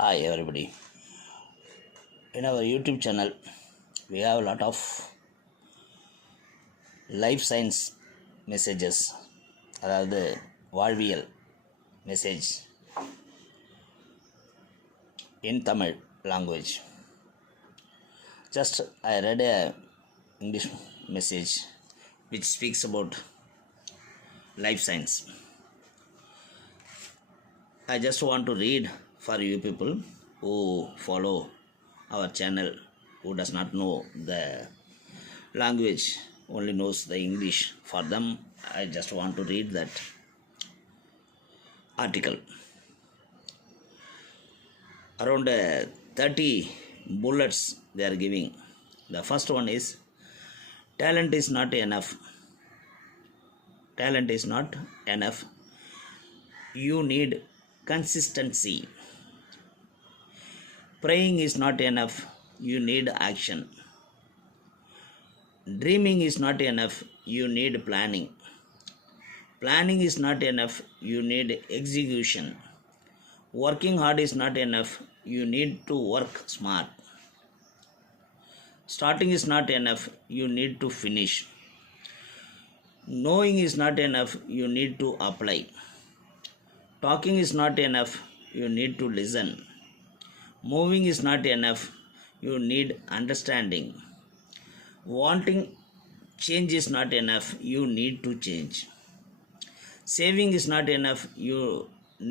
Hi everybody. In our YouTube channel, we have a lot of life science messages, அதாவது வாழ்வியல் message in Tamil language. Just I read a English message which speaks about life science. I just want to read for you people who follow our channel, who does not know the language, only knows the English. For them, I just want to read that article. Around 30 bullets they are giving. The first one is, talent is not enough. Talent is not enough. You need consistency. Praying is not enough. You need action. Dreaming is not enough. You need planning. Planning is not enough. You need execution. Working hard is not enough. You need to work smart. Starting is not enough. You need to finish. Knowing is not enough. You need to apply. Talking is not enough. You need to listen. Moving is not enough. You need understanding. Wanting change is not enough. You need to change. Saving is not enough. You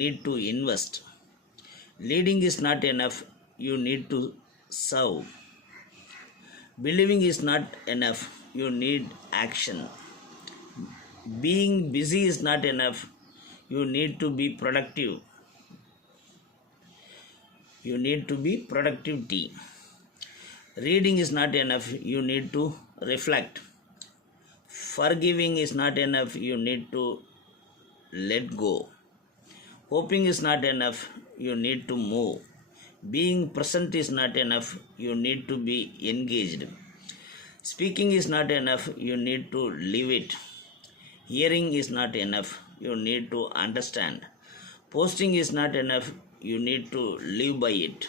need to invest. Leading is not enough. You need to serve. Believing is not enough. You need action. Being busy is not enough. You need to be productive. You need to be productivity. Reading is not enough. You need to reflect. Forgiving is not enough. You need to let go. Hoping is not enough. You need to move. Being present is not enough. You need to be engaged. Speaking is not enough. You need to live it. Hearing is not enough. You need to understand. Posting is not enough. You need to live by it.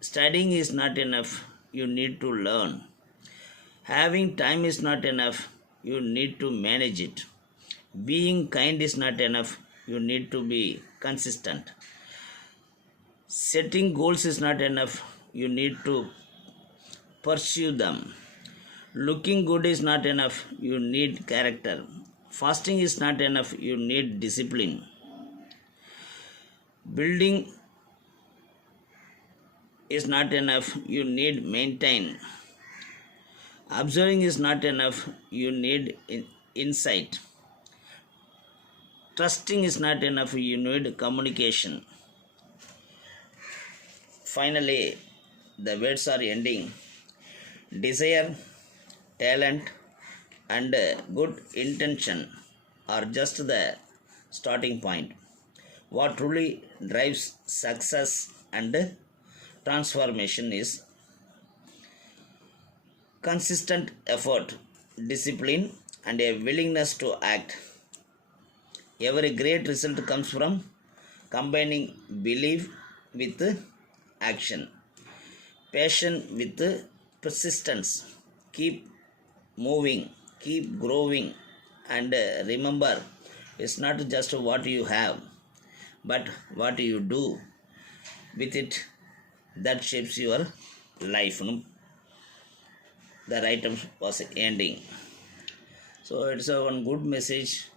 Studying is not enough. You need to learn. Having time is not enough. You need to manage it. Being kind is not enough. You need to be consistent. Setting goals is not enough. You need to pursue them. Looking good is not enough. You need character. Fasting is not enough. You need discipline. Building is not enough. You need maintain. Observing is not enough. You need insight. Trusting is not enough. You need communication. Finally, the words are ending. Desire, talent, and good intention are just the starting point. What truly drives success and transformation is consistent effort, discipline, and a willingness to act. Every great result comes from combining belief with action, passion with persistence. Keep moving, keep growing, and remember, it's not just what you have, but what you do with it that shapes your life. The writer was ending. So it's a one good message,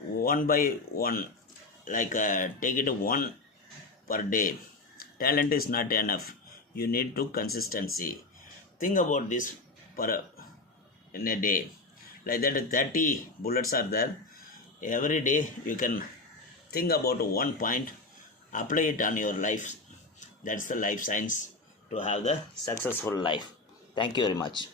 one by one, like take it one per day. Talent is not enough. You need to consistency. Think about this per in a day. Like that, 30 bullets are there. Every day you can think about one point, apply it on your life. That's the life science to have the successful life. Thank you very much.